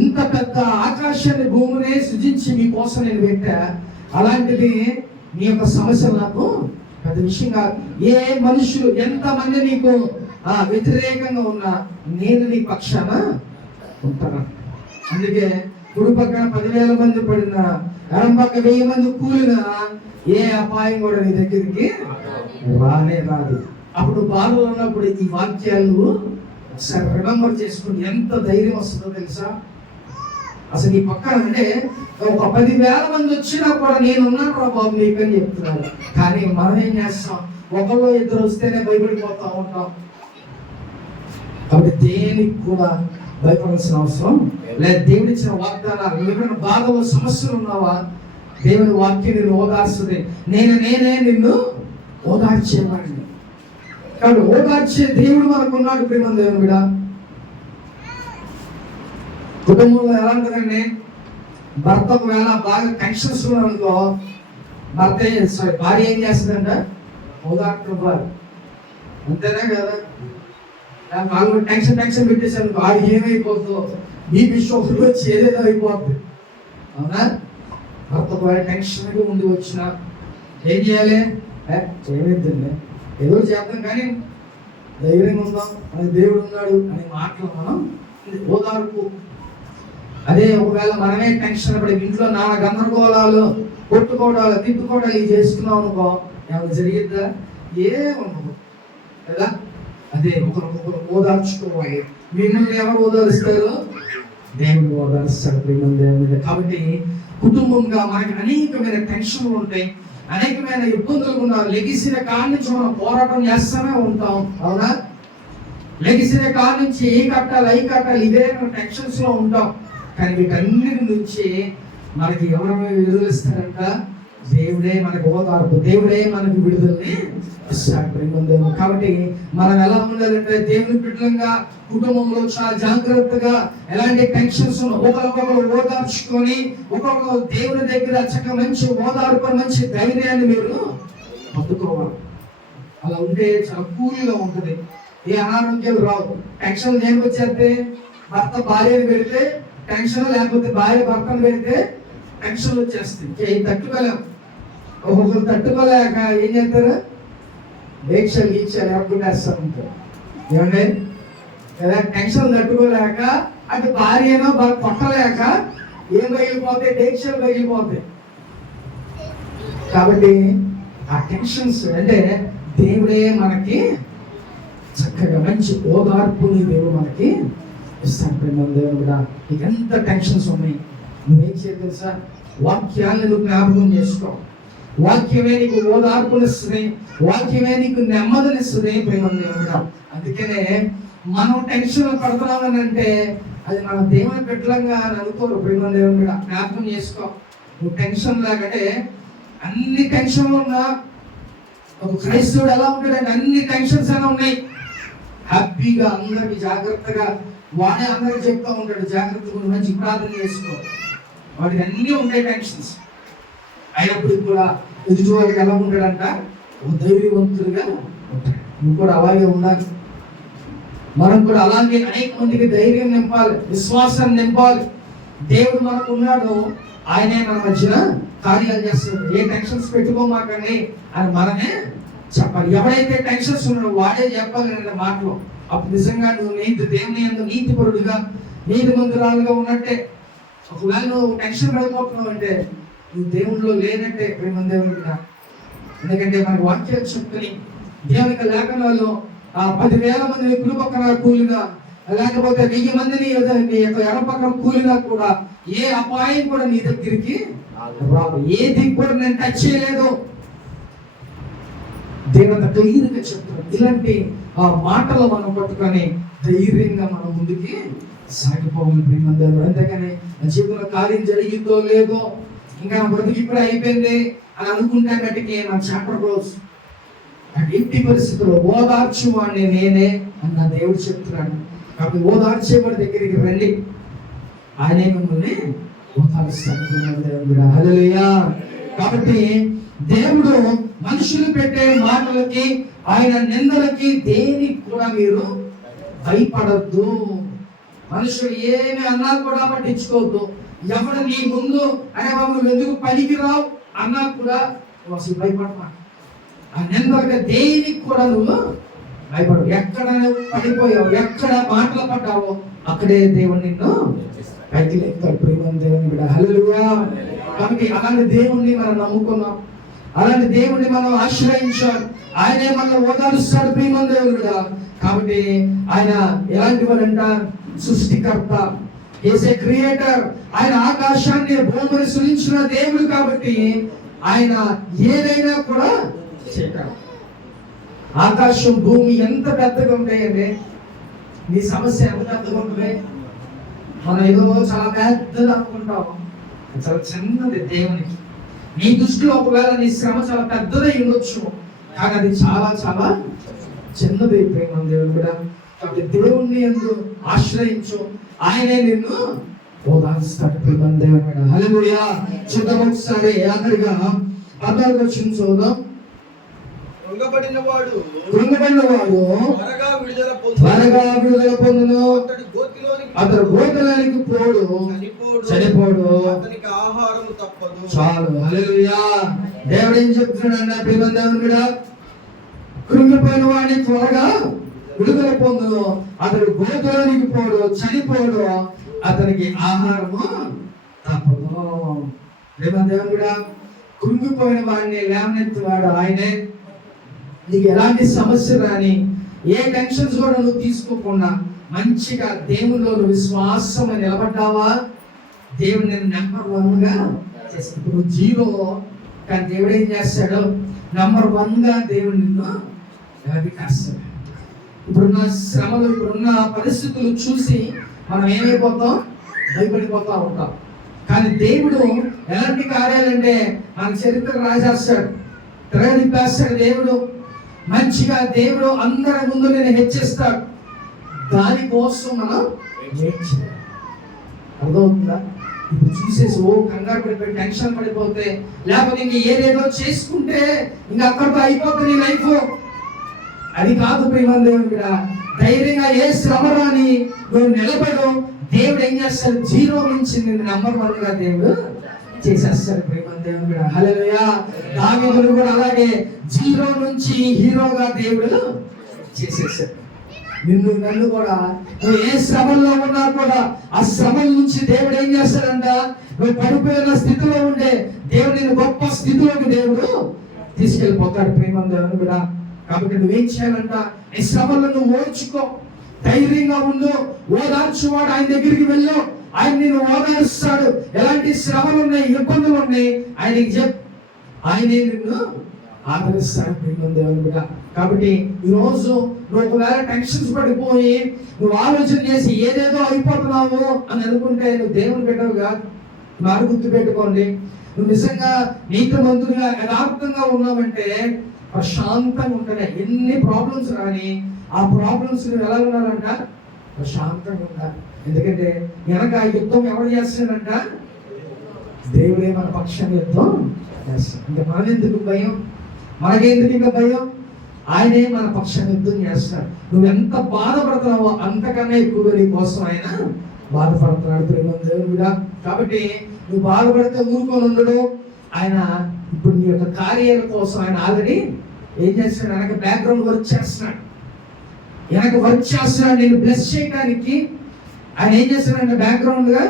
ఇంత పెద్ద ఆకాశాన్ని, భూమిని సృజించి మీకోసం నేను పెట్టా. అలాంటిది నీ యొక్క సమస్యలు నాకు పెద్ద విషయం కాదు. ఏ మనుషులు ఎంతమంది నీకు వ్యతిరేకంగా ఉన్నా నేను నీ పక్షాన ఉంటాను. అందుకే కుడి పక్కన 10,000 మంది పడినా, ఎడం పక్క 1000 మంది కూలినా ఏ అపాయం కూడా నీ దగ్గరికి రానే రాదు. అప్పుడు బాధలో ఉన్నప్పుడు ఈ వాక్యాలు ఒకసారి రిమెంబర్ చేసుకుని ఎంత ధైర్యం వస్తుందో తెలుసా? అసలు నీ పక్కన అంటే ఒక 10,000 మంది వచ్చినా కూడా నేనున్నా కూడా బాబు నీకు అని చెప్తున్నారు. కానీ మనం ఏం చేస్తాం, ఒకళ్ళు ఇద్దరు వస్తేనే భయపడిపోతా ఉంటాం. కాబట్టి దేనికి కూడా భయపడాల్సిన అవసరం లేదు. దేవుడు ఇచ్చిన వాగ్దానాలు, ఏమైనా బాధలో సమస్యలు ఉన్నావా, దేవుని వాక్యం నిన్ను ఓదార్స్తుంది. నేనే నిన్ను ఓదార్చేవాడిని. కాబట్టి ఓదార్చే దేవుడు మనకు ఉన్నాడు. ప్రేమ దేవుని బిడ్డ. కుటుంబంలో ఎలా ఉంటుందండి, భర్త ఒకవేళ బాగా టెన్షన్స్ ఉన్నారనుకో, భార్య ఏం చేస్తుందంట, ఓదార్చుకోవాలి. అంతేనా కదా? వాళ్ళు టెన్షన్ పెట్టేసాను, వాడు ఏమైపోతుందో, బీపీ షుగర్ వచ్చి ఏదేదో అయిపోతుంది. అవునా? భర్త ఒకవేళ టెన్షన్గా ముందు వచ్చిన ఏం చేయాలి? ఏమైందండి, ఏదో చేద్దాం కానీ ధైర్యంగా ఉందాం, అది దేవుడు ఉన్నాడు అనే మాటలు మనం ఓదార్పు. అదే ఒకవేళ మనమే టెన్షన్ పడి ఇంట్లో నానా గందరగోళాలు, కొట్టుకోవడాలు, తిట్టుకోవడాలు ఇవి చేసుకున్నాం అనుకో, ఏమైనా జరిగిద్దా? ఏముండదు కదా. అదే ఒకరు ఓదార్చుకోవాలి. మిమ్మల్ని ఎవరు ఓదారుస్తారు? దేవుడు ఓదారుస్తాడు. దేవుడు. కాబట్టి కుటుంబంగా మనకి అనేకమైన టెన్షన్లు ఉంటాయి, అనేకమైన ఇబ్బందులు ఉన్నారు. లెగిసిన కాడి నుంచి మనం పోరాటం చేస్తూనే ఉంటాం. అవునా? లెగిసిన కాడి నుంచి ఏ కట్టాలి ఇదే టెన్షన్స్ లో ఉంటాం. కానీ వీటన్నిటి నుంచి మనకి ఎవరు విడుదలిస్తారంట? దేవుడే మనకు ఓదార్పు, దేవుడే మనకు విడుదలని ఇస్తాడు. కాబట్టి మనం ఎలా ఉండాలంటే దేవుని బిడ్డలంగా కుటుంబంలో చాలా జాగ్రత్తగా, ఎలాంటి టెన్షన్స్ ఒకరికొకరు ఓదార్చుకొని, ఒక్కొక్కరు దేవుని దగ్గర చక్కగా మంచి ఓదార్పు, మంచి ధైర్యాన్ని మీరు పొందుకోవాలి. అలా ఉంటే చాలా కూల్గా ఉంటుంది, ఏ అనారోగ్యాలు రావు. టెన్షన్ దేనికి వచ్చేస్తే భర్త భార్యను పెడితే టెన్షన్, లేకపోతే భార్య భర్తను పెడితే టెన్షన్లు వచ్చేస్తాయి, తట్టుకోలేం. ఒక్కొక్కరు తట్టుకోలేక ఏం చేస్తారు, దీక్షలు గీక్షలు ఎరగొట్టేస్తూ ఉంటారు. ఏమండి కదా, టెన్షన్ తట్టుకోలేక అటు భార్యనో కొట్టలేక ఏం పగిలిపోతాయి, దీక్షలు పగిలిపోతాయి. కాబట్టి ఆ టెన్షన్స్ అంటే దేవుడే మనకి చక్కగా మంచి ఓదార్పుని దేవుడు మనకి ఇస్తాడు. దేవుడు కూడా నీకు ఎంత టెన్షన్స్ ఉన్నాయి, నువ్వేం చేయాలి తెలుసా, వాక్యాన్ని నువ్వు జ్ఞాపకం చేసుకో. వాక్యమే నీకు ఓదార్పునిస్తుంది, వాక్యమే నీకు నెమ్మదినిస్తుంది. ప్రేమ దేవుడు, అందుకనే మనం టెన్షన్ పడుతున్నామని అంటే అది మన దేవుని పెట్టలంగా అనుకోరు. ప్రేమ దేవుడు కూడా జ్ఞాపకం చేసుకో. నువ్వు టెన్షన్ లాగంటే అన్ని టెన్షన్లు ఉన్నా ఒక క్రైస్తవుడు ఎలా ఉంటాడంటే అన్ని టెన్షన్స్ అయినా ఉన్నాయి, హ్యాపీగా అందరికి జాగ్రత్తగా వాడే అందరికి చెప్తా ఉంటాడు, జాగ్రత్తగా మంచి ప్రార్థన చేసుకో. వాడికి అన్నీ ఉంటాయి టెన్షన్స్, అయినప్పుడు కూడా ఎదుటి వాళ్ళకి ఎలా ఉంటాడంట, ఒక ధైర్యవంతుడిగా ఉంటాడు. నువ్వు కూడా అలాగే ఉండాలి. మనం కూడా అలాగే అనేక మందికి ధైర్యం నింపాలి, విశ్వాసం నింపాలి. దేవుడు మనకు ఉన్నాడు, ఆయనే మన మధ్యన కార్యాలు చేస్తాడు. ఏ టెన్షన్స్ పెట్టుకోమాకండి అని మనమే చెప్పాలి. ఎవరైతే టెన్షన్స్ ఉన్నాడో వాడే చెప్పాలి అనే మాటలు. అప్పుడు నిజంగా నువ్వు దేవుని యందు నీతిపరుడుగా నీతిమంతురాలుగా ఉన్నట్టే. ఒకవేళ నువ్వు టెన్షన్ పడిపోతున్నావు అంటే నువ్వు దేవునిలో లేనట్టే. ప్రేమ దేవుడిగా, ఎందుకంటే మనకు వాక్యాలు చెప్పుకొని దేవునికి లేఖనాల్లో 10,000 మందిని కుడిపక్కన కూలిగా, లేకపోతే 1000 మందిని నీ యొక్క ఎడపక్కన కూలిగా కూడా ఏ అపాయం కూడా నీ దగ్గరికి రాదు, ఏది కూడా నేను టచ్ చేయలేదు. దేవుడు ధైర్యంగా చెప్తాడు. ఇలాంటి మాటలు మనం పట్టుకొని ధైర్యంగా మనం ముందుకి సాగిపోవాలి. ప్రేమ దేవుడు, అంతేగాని నా జీవితంలో కార్యం జరిగిందో లేదో, ఇంకా నా బ్రతుకు ఇప్పుడు అయిపోయింది అని అనుకుంటే గట్టికి నా చాప్టర్ క్లోజ్. ఎట్టి పరిస్థితుల్లో ఓదార్చు వాడిని నేనే అన్న దేవుడు చెప్తున్నాడు. కాబట్టి ఓదార్చేవాడి దగ్గరికి రండి, ఆయనే మిమ్మల్ని ఓదార్స్తాడు. హల్లెలూయా. కాబట్టి దేవుడు మనుషులు పెట్టే మాటలకి, ఆయన నిందలకి దేనికి కూడా మీరు భయపడద్దు. మనుషులు ఏమి అన్నా కూడా పట్టించుకోవద్దు. ఎవడు నీ ముందు అనే బాబు ఎందుకు పలికి రావు అన్నా కూడా నువ్వు అసలు భయపడమా. ఆ నిందలుగా దేనికి కూడా నువ్వు భయపడవు. ఎక్కడ నువ్వు పడిపోయావు, ఎక్కడ మాటలు పడ్డావో అక్కడే దేవుడు నిన్ను పైకి లేపుతాడు. ప్రేమ దేవుని బిడ్డ, హల్లెలూయా. కాబట్టి అలాంటి దేవుణ్ణి మనం నమ్ముకున్నాం, అలాంటి దేవుణ్ణి మనం ఆశ్రయించాం, ఆయనే మనం ఓదారుస్తాడు. ప్రేమ దేవుని బిడ్డ, కాబట్టి ఆయన ఎలాంటి వాడంట, సృష్టికర్త, ఈజ్ ఏ క్రియేటర్. ఆయన ఆకాశాన్ని భూమిని సృజించిన దేవుడు కాబట్టి ఆయన ఏదైనా కూడా చేయగలడు. ఆకాశం భూమి ఎంత పెద్దగా ఉంటాయండి, నీ సమస్య ఎంత పెద్దగా ఉంటుంది. మనం ఏదో చాలా పెద్దది అనుకుంటాం, చాలా చిన్నది దేవునికి. నీ దృష్టిలో ఒకవేళ నీ శ్రమ చాలా పెద్దదై ఉండొచ్చు, కానీ అది చాలా చాలా చిన్నది. ప్రేమ దేవుడు కూడా, కాబట్టి దేవుణ్ణి ఎందుకు ఆశ్రయించు, ఆయనే నిన్ను ఓదార్స్తాడు. ప్రేమ దేవుడు కూడా, హల్లెలూయా. చూద్దాం ఒకసారి అందరిగా 14వ వచనం చూద్దాం. కృంగబడిన వాడు త్వరగా విడుదల పొందును, అతడు గోతిలోనికి పోడు, చనిపోడు, అతనికి ఆహారం తప్పదు. చాలు. హల్లెలూయా. దేవుడు ఏం చెప్తున్నాడు? ప్రేమ దేవుని కూడా, కృంగిపోయిన వాడిని త్వరగా విడుదల పొందును, అతడు గోతిలోనికి పోడు, చనిపోడు, అతనికి ఆహారము తప్పదు. ప్రేమ దేవుని కూడా, కృంగిపోయిన వాడిని లేవనెత్తువాడు ఆయనే. నీకు ఎలాంటి సమస్య రాని, ఏ టెన్షన్స్ కూడా నువ్వు తీసుకోకుండా మంచిగా దేవునిలో విశ్వాసం నిలబడ్డావా, దేవుడు నేను నెంబర్ 1గా చేస్తాడు. ఇప్పుడు 0 కానీ దేవుడు ఏం చేస్తాడు, నెంబర్ 1గా దేవుడు నిన్ను ఎలాగేస్తాడు. ఇప్పుడున్న శ్రమలు, ఇప్పుడున్న పరిస్థితులు చూసి మనం ఏమైపోతాం, భయపడిపోతా ఉంటాం. కానీ దేవుడు ఎలాంటి కార్యాలంటే మన చరిత్ర రాజేస్తాడు, తిరగదిప్పేస్తాడు. దేవుడు మంచిగా, దేవుడు అందరి ముందు నేను హెచ్చిస్తాడు. దానికోసం మనం అర్థమవుతుందా? ఇప్పుడు చూసేసి కంగారు పడిపోయి టెన్షన్ పడిపోతే, లేకపోతే ఇంక ఏదేదో చేసుకుంటే ఇంకా అక్కడితో అయిపోతుంది లైఫ్. అది కాదు ప్రేమ దేవుని కూడా. ధైర్యంగా ఏ శ్రమ రాని నువ్వు నిలబడు, దేవుడు ఏం చేస్తాడు? 0 నుంచి నిన్ను నెంబర్ 1 గా దేవుడు చేసేస్తాడు. ప్రేమ దేవుడు కూడా హల్లెలూయా. దావీదును కూడా అలాగే 0 నుంచి హీరోగా దేవుడు చేసేసాడు. నిన్ను నన్ను కూడా నువ్వు ఏ శ్రమల్లో ఉన్నా కూడా ఆ శ్రమల నుంచి దేవుడు ఏం చేస్తాడంట? నువ్వు పడిపోయిన స్థితిలో ఉండే దేవుడు నిన్ను గొప్ప స్థితిలోకి దేవుడు తీసుకెళ్ళిపోతాడు. ప్రేమ దేవుడు కూడా. కాబట్టి నువ్వేం చేయాలంట? ఈ శ్రమలను నువ్వు ఓర్చుకో, ధైర్యంగా ఉండు, ఓదార్చువాడు ఆయన దగ్గరికి వెళ్ళు, ఆయన నిన్ను ఓదారుస్తాడు. ఎలాంటి శ్రమలు ఉన్నాయి, ఇబ్బందులు ఉన్నాయి, ఆయనకి చెప్, ఆయనే నిన్ను ఆదరిస్తాడు. ప్రేమ దేవుడు కూడా. కాబట్టి ఈరోజు నువ్వు ఒకవేళ టెన్షన్స్ పడిపోయి నువ్వు ఆలోచన చేసి ఏదేదో అయిపోతున్నావు అని అనుకుంటే నువ్వు దేవుని బిడ్డవుగా మారు గుర్తు పెట్టుకోండి. నువ్వు నిజంగా నీతిమంతుడిగా యథార్థంగా ఉన్నావంటే ప్రశాంతంగా ఉంటేనే ఎన్ని ప్రాబ్లమ్స్ రాని ఆ ప్రాబ్లమ్స్ నువ్వు ఎలా ఉన్నారంట? ప్రశాంతంగా ఉండాలి. ఎందుకంటే వెనక యుద్ధం ఎవరు చేస్తాడంట? దేవుడే మన పక్షం యుద్ధం చేస్తాడు. ఇంకా మనకెందుకు భయం? మనకెందుకు ఇంకా భయం? ఆయనే మన పక్షం యుద్ధం చేస్తాడు. నువ్వు ఎంత బాధపడుతున్నావో అంతకన్నా ఎక్కువగా నీ కోసం ఆయన బాధపడుతున్నాడు. ప్రేమ దేవుడా. కాబట్టి నువ్వు బాధపడితే ఊరుకొని ఉండడు. ఆయన ఇప్పుడు నీ యొక్క కార్యాల కోసం ఆయన ఆల్రెడీ ఏం చేస్తున్నాడు? వెనక బ్యాక్గ్రౌండ్ వర్క్ చేస్తున్నాడు. వెనక వర్క్ చేస్తున్నాడు నేను బ్లెస్ చేయడానికి. ఆయన ఏం చేస్తున్నాడు? బ్యాక్గ్రౌండ్ గా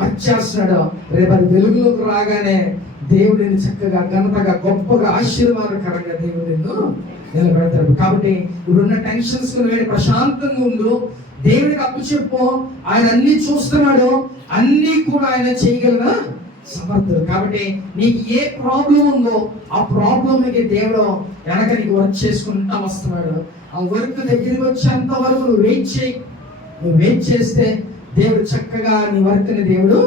వర్క్ చేస్తున్నాడు. రేపు అది వెలుగులోకి రాగానే దేవుడు నిన్ను చక్కగా ఘనతగా గొప్పగా ఆశీర్వాదకరంగా దేవుడు నిన్ను నిలబెడతాడు. కాబట్టి ఇప్పుడున్న టెన్షన్స్ ప్రశాంతంగా ఉండు, దేవుడికి అప్పు చెప్పు. ఆయన అన్ని చూస్తున్నాడు, అన్ని కూడా ఆయన చేయగలగా సమర్థుడు. కాబట్టి నీకు ఏ ప్రాబ్లం ఉందో ఆ ప్రాబ్లంకి దేవుడు వెనక నీకు వర్క్ చేసుకుంటా వస్తున్నాడు. ఆ వర్క్ దగ్గరికి వచ్చేంత వరకు నువ్వు వెయిట్ చేయి. నువ్వు వెయిట్ చేస్తే దేవుడు చక్కగా నీ వర్క్ ని దేవుడు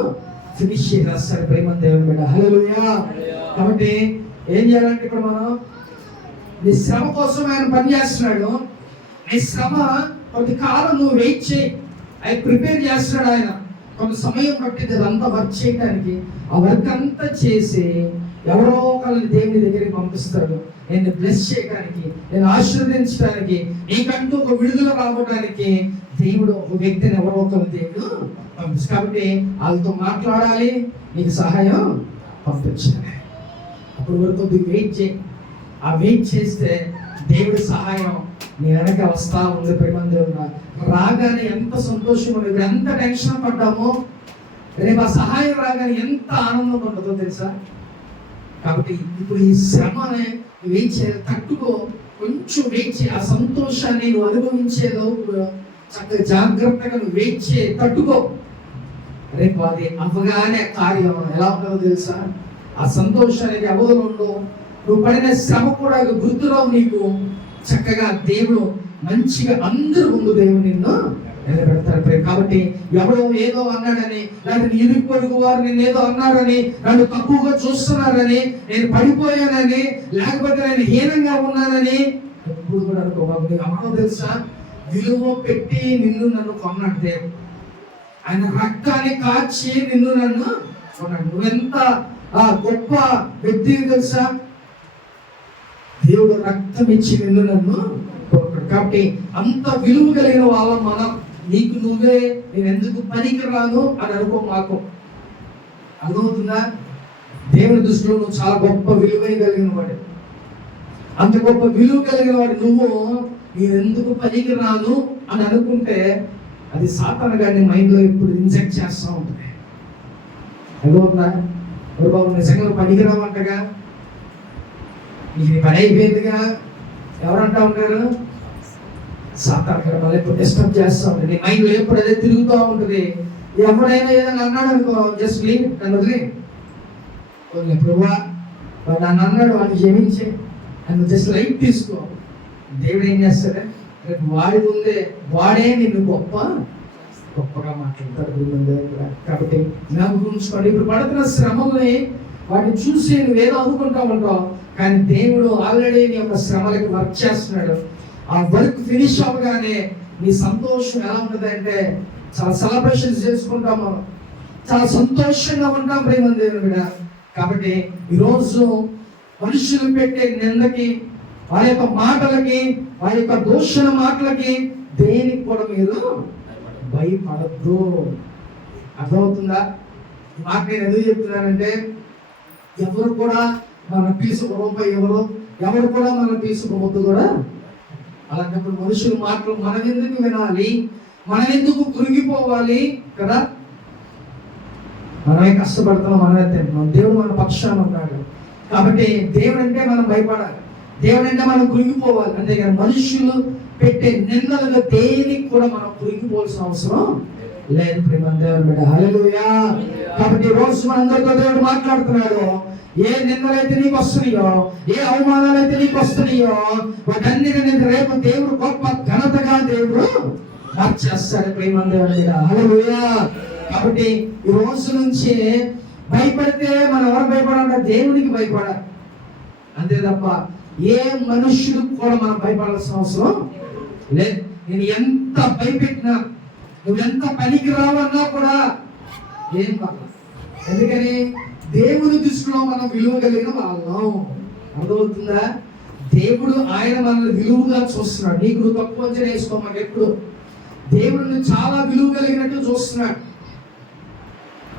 ఫినిష్ చేసేస్తాడు. ప్రేమ దేవుడు బిడ్డ హల్లెలూయా. కాబట్టి ఏం చేయాలంటే ఇప్పుడు మనం నీ శ్రమ కోసం ఆయన పని చేస్తున్నాడు. నీ శ్రమ కొద్ది కాలం నువ్వు వెయిట్ చేయి. ఆయన ప్రిపేర్ చేస్తున్నాడు. ఆయన కొంత సమయం పట్టింది అదంతా వర్క్ చేయడానికి. ఆ వర్క్ అంతా చేసి ఎవరో ఒకరిని దేవుని దగ్గరికి పంపిస్తాడు. నేను బ్లెస్ చేయడానికి, నేను ఆశీర్వదించడానికి, నీకంటూ ఒక విడుదల రావడానికి దేవుడు ఒక వ్యక్తిని ఎవరో ఒకరు దేవుడు పంపిస్తాడు. కాబట్టి వాళ్ళతో మాట్లాడాలి, నీకు సహాయం పంపించాలి. అప్పుడు వరకు వెయిట్ చేయి. ఆ వెయిట్ చేస్తే దేవుడి సహాయం నీ వెనక వస్తా ఉంది. ప్రేమ దేవుడు రాగానే ఎంత సంతోషం ఉండదు, ఎంత టెన్షన్ పడ్డామో రేపు ఆ సహాయం రాగానే ఎంత ఆనందం ఉంటుందో తెలుసా. కాబట్టి ఇప్పుడు ఈ శ్రమని వెయిట్ చేయాలి, తట్టుకో, కొంచెం వెయిట్ చేయి. ఆ సంతోషాన్ని నువ్వు అనుభవించేలోపు చక్కగా జాగ్రత్తగా నువ్వు వెయిట్ చేయి, తట్టుకో. రేపు అది అవగానే కార్యం ఎలా ఉంటుందో తెలుసా. ఆ సంతోషానికి అవధులు ఉండవు, నువ్వు పడిన శ్రమ కూడా గుర్తురావు నీకు. చక్కగా దేవుడు మంచిగా అందరూ ముందు దేవుడు నిన్ను నిలబెడతారు. కాబట్టి ఎవరో ఏదో అన్నాడని, లేదా ఇరుగు పొరుగు వారు నేను ఏదో అన్నారని, నన్ను తక్కువగా చూస్తున్నారని, నేను పడిపోయానని, లేకపోతే నేను హీనంగా ఉన్నానని ఎప్పుడు కూడా అనుకోబాబు. ఎవరో తెలుసా, విలువ పెట్టి నిన్ను నన్ను కొన్నాడు దేవుడు. ఆయన రక్తాన్ని కాచి నిన్ను నన్ను కొన్నాడు. నువ్వెంత గొప్ప వ్యక్తి తెలుసా. దేవుడు రక్తం ఇచ్చి నిన్ను నన్ను కొన్నాడు. కాబట్టి అంత విలువ కలిగిన వాళ్ళం మనం. నీకు నువ్వే నేను ఎందుకు పనికి రాను అని అనుకో మాకు. అర్థమవుతుందా? దేవుని దృష్టిలో నువ్వు చాలా గొప్ప విలువ కలిగిన వాడు. అంత గొప్ప విలువ కలిగిన వాడు నువ్వు నేను ఎందుకు పనికి రాను అని అనుకుంటే అది సాతాను గారిని మైండ్లో ఇప్పుడు ఇన్సెక్ట్ చేస్తూ ఉంటుంది. అర్థమవుతుందా? బాబు నిజంగా పనికి రావంటగా, ఇది పని అయిపోయిందిగా ఎవరంటా ఉంటారు? సాతాను గారు మళ్ళీ ఎప్పుడు డిస్టర్బ్ చేస్తూ ఉంటుంది. నీ మైండ్లో ఎప్పుడు అదే తిరుగుతూ ఉంటుంది. ఎవడైనా ఏదైనా అన్నాడు అనుకో, జస్ట్ లీవ్, నన్ను వదిలే. ప్రభువా వాడు నన్ను అన్నాడు, వాడిని క్షమించే, నన్ను జస్ట్ లైట్ తీసుకో. దేవుడు ఏం చేస్తాడే, రేపు వాడి ముందే వాడే నిన్ను గొప్పగా మాట్లాడతాడు. కాబట్టి నాకు గురించుకోండి. ఇప్పుడు పడుతున్న శ్రమల్ని వాటిని చూసి నువ్వేదో అనుకుంటా ఉంటావు, కానీ దేవుడు ఆల్రెడీ నీ యొక్క శ్రమలకి వర్క్ చేస్తున్నాడు. ఆ వర్క్ ఫినిష్ అవ్వగానే నీ సంతోషం ఎలా ఉంటుంది అంటే చాలా సెలబ్రేషన్స్ చేసుకుంటాం, మనం చాలా సంతోషంగా ఉంటాం. ప్రేమ దేవుని బిడ్డ. కాబట్టి ఈరోజు మనుషులు పెట్టే నిందకి, వారి యొక్క మాటలకి, వారి యొక్క దూషణ మాటలకి దేనికి కూడా మీరు భయపడద్దు. అర్థమవుతుందా? ఈ మాట నేను ఎందుకు చెప్తున్నానంటే, ఎవరు కూడా మన తీసుకుపోయి ఎవరు కూడా మన తీసుకుపోద్దు కూడా. అలాంటప్పుడు మనుషుల మాటలు మనం ఎందుకు వినాలి, మనం ఎందుకు కృంగిపోవాలి కదా? మనమే కష్టపడుతున్నాం, మనమే తింటున్నాం. దేవుడు మన పక్షాన ఉన్నాడు కాబట్టి దేవుడు అంటే మనం భయపడాలి, దేవుడు అంటే మనం కృంగిపోవాలి. అంతేగాని మనుషులు పెట్టే నిందలుగా దేనికి కూడా మనం కృంగిపోవాల్సిన అవసరం లేదు. ప్రేమ దేవుని బిడ్డ, హల్లెలూయా. కాబట్టి ఈ రోజు మనందరితో దేవుడు మాట్లాడుతున్నాడు. ఏ నిందలైతే నీకు వస్తున్నాయో, ఏ అవమానాలు అయితే నీకు వస్తున్నాయో, వాటన్నిటిని రేపు దేవుడు గొప్ప ఘనతగా దేవుడు మార్చేస్తాడు. ప్రేమ దేవుని బిడ్డ, హల్లెలూయా. కాబట్టి ఈ రోజు నుంచి భయపడితే మనం ఎవరు భయపడాలంటే దేవునికి భయపడాలి, అంతే తప్ప ఏ మనుష్యుడికి కూడా మనం భయపడాల్సిన అవసరం లేదు. నేను ఎంత భయపెట్టినా, నువ్వెంత పనికి రావన్నా కూడా ఏం కాదు. ఎందుకని దేవుని దృష్టిలో మనం విలువ కలిగిన వాళ్ళం. అర్థమవుతుందా? దేవుడు ఆయన మనల్ని విలువగా చూస్తున్నాడు. నీకు నువ్వు తక్కువ అంచనా వేసుకో. మాకు ఎప్పుడు దేవుడిని చాలా విలువ కలిగినట్టు చూస్తున్నాడు.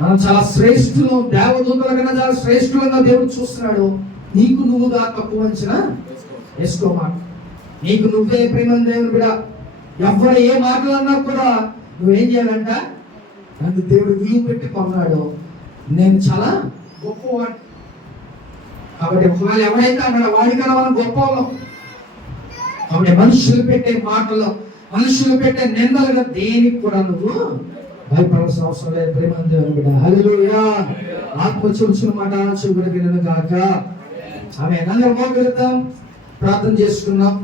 మనం చాలా శ్రేష్ఠులు, దేవదూతల కన్నా చాలా శ్రేష్ఠులుగా దేవుడు చూస్తున్నాడు. నీకు నువ్వుగా తక్కువ అంచనా వేసుకోమాట. నీకు నువ్వే ప్రేమ దేవుని బిడ్డ, ఎవరు ఏ మాటలు అన్నా కూడా నువ్వేం చేయాలంట, నన్ను దేవుడు విలువ పెట్టి కొన్నాడు, నేను చాలా గొప్పవాడు. కాబట్టి ఒకవేళ ఎవరైతే అన్నాడు వాడికన్నా మనం గొప్పవాళ్ళం. కాబట్టి మనుషులు పెట్టే మాటలు, మనుషులు పెట్టే నిందలుగా దేనికి కూడా నువ్వు భయపడాల్సిన అవసరం లేదు. ప్రేమ దేవుని బిడ్డ, హల్లెలూయా. ఆత్మ చూచిన మాట చూపుడు గాక. ఆమె అందరం మోకరిద్దాం, ప్రార్థన చేసుకున్నాం.